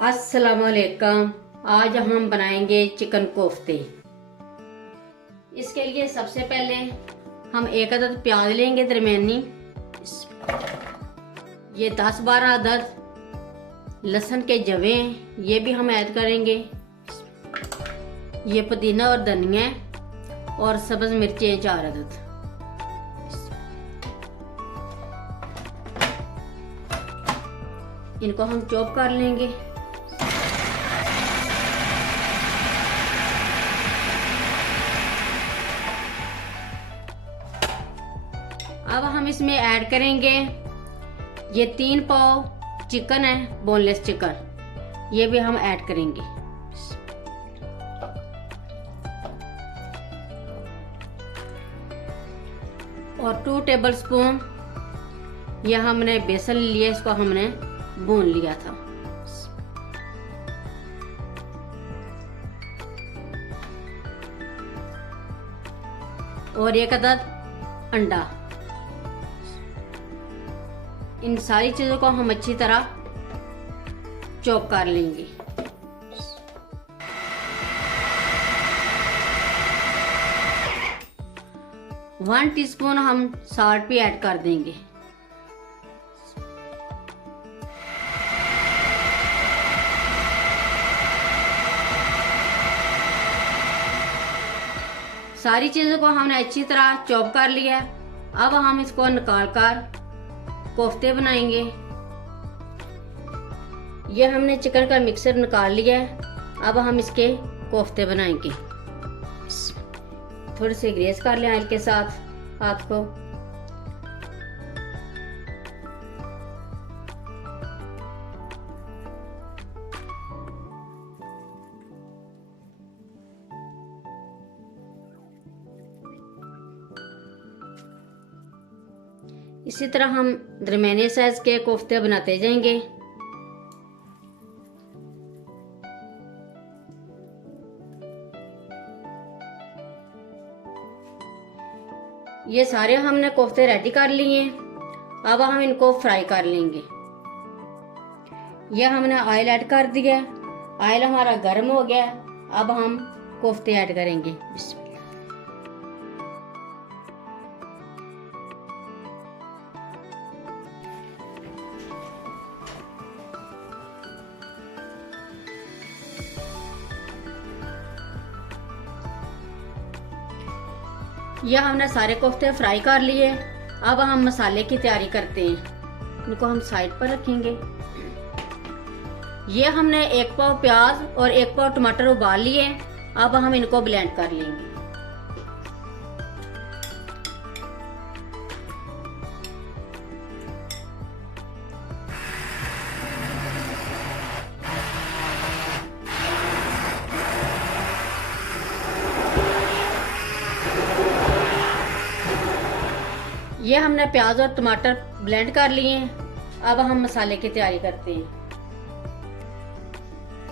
अस्सलाम वालेकुम। आज हम बनाएंगे चिकन कोफ्ते। इसके लिए सबसे पहले हम एक अदद प्याज लेंगे दरमियानी। ये 10-12 अदद लहसुन के जवे हैं, ये भी हम ऐड करेंगे। ये पुदीना और धनिया और सब्ज मिर्चें 4 अदद। इनको हम चॉप कर लेंगे। अब हम इसमें ऐड करेंगे ये 3 पाव चिकन है, बोनलेस चिकन, ये भी हम ऐड करेंगे। और 2 टेबलस्पून ये हमने बेसन लिया, इसको हमने भून लिया था। और 1 अदद अंडा। इन सारी चीजों को हम अच्छी तरह चॉप कर लेंगे। वन टीस्पून हम सॉल्ट भी ऐड कर देंगे। सारी चीजों को हमने अच्छी तरह चॉप कर लिया। अब हम इसको निकाल कर कोफ्ते बनाएंगे। ये हमने चिकन का मिक्सर निकाल लिया है। अब हम इसके कोफ्ते बनाएंगे। थोड़े से ग्रेस कर लें ऑयल के साथ हाथ को। इसी तरह हम दरमियाने साइज के कोफ्ते बनाते जाएंगे। ये सारे हमने कोफ्ते रेडी कर लिए हैं। अब हम इनको फ्राई कर लेंगे। ये हमने ऑयल ऐड कर दिया। ऑयल हमारा गर्म हो गया। अब हम कोफ्ते ऐड करेंगे। यह हमने सारे कोफ्ते फ्राई कर लिए। अब हम मसाले की तैयारी करते हैं। इनको हम साइड पर रखेंगे। ये हमने 1 पाव प्याज और 1 पाव टमाटर उबाल लिए। अब हम इनको ब्लेंड कर लेंगे। ये हमने प्याज और टमाटर ब्लेंड कर लिए हैं। अब हम मसाले की तैयारी करते हैं।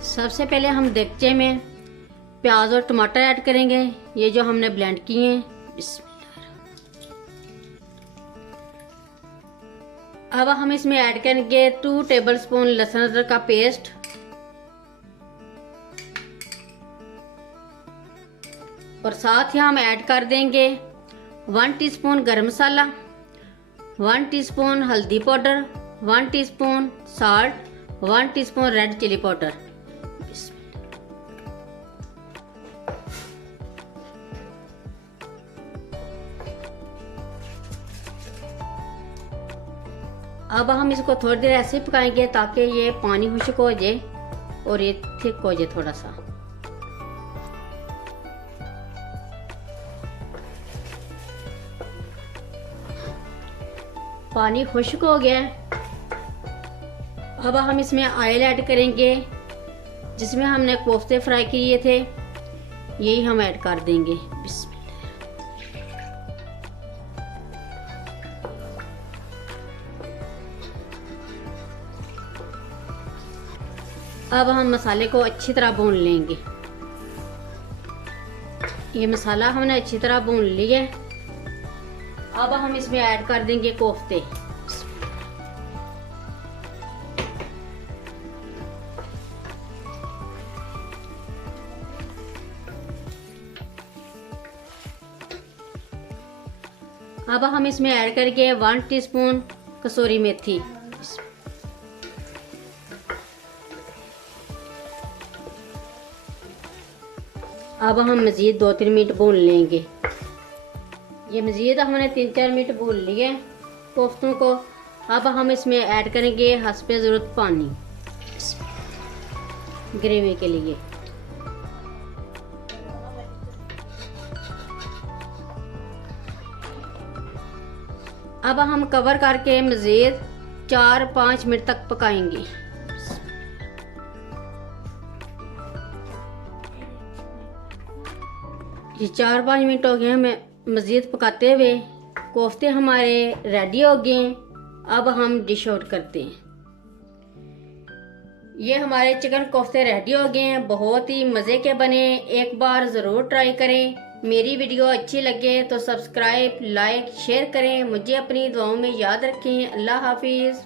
सबसे पहले हम देगचे में प्याज और टमाटर ऐड करेंगे, ये जो हमने ब्लेंड किए हैं। अब हम इसमें ऐड करेंगे 2 टेबलस्पून लहसुन अदरक का पेस्ट। और साथ ही हम ऐड कर देंगे 1 टीस्पून गरम मसाला, 1 टीस्पून हल्दी powder, 1 teaspoon salt, 1 teaspoon red chilli powder. अब हम इसको थोड़ी देर ऐसे पकाएंगे ताकि ये पानी खुश्क हो जाए और ये थिक हो जाए थोड़ा सा। पानी खुश्क हो गया। अब हम इसमें ऑयल ऐड करेंगे जिसमें हमने कोफ्ते फ्राई किए थे, यही हम ऐड कर देंगे। अब हम मसाले को अच्छी तरह भून लेंगे। ये मसाला हमने अच्छी तरह भून लिया। अब हम इसमें ऐड कर देंगे कोफ्ते। अब हम इसमें ऐड करेंगे 1 टीस्पून कसूरी मेथी। अब हम मज़ीद 2-3 मिनट भून लेंगे। ये मज़ीद हमने 3-4 मिनट भून लिए कोफ्तों को। अब हम इसमें ऐड करेंगे हस्बे ज़रूरत पानी ग्रेवी के लिए। अब हम कवर करके मज़ीद 4-5 मिनट तक पकाएंगे। ये 4-5 मिनट हो गए हमें मज़ीद पकाते हुए। कोफ्ते हमारे रेडी हो गए। अब हम डिश आउट करते हैं। ये हमारे चिकन कोफ्ते रेडी हो गए हैं, बहुत ही मज़े के बने। एक बार ज़रूर ट्राई करें। मेरी वीडियो अच्छी लगे तो सब्सक्राइब, लाइक, शेयर करें। मुझे अपनी दुआओं में याद रखें। अल्लाह हाफिज़।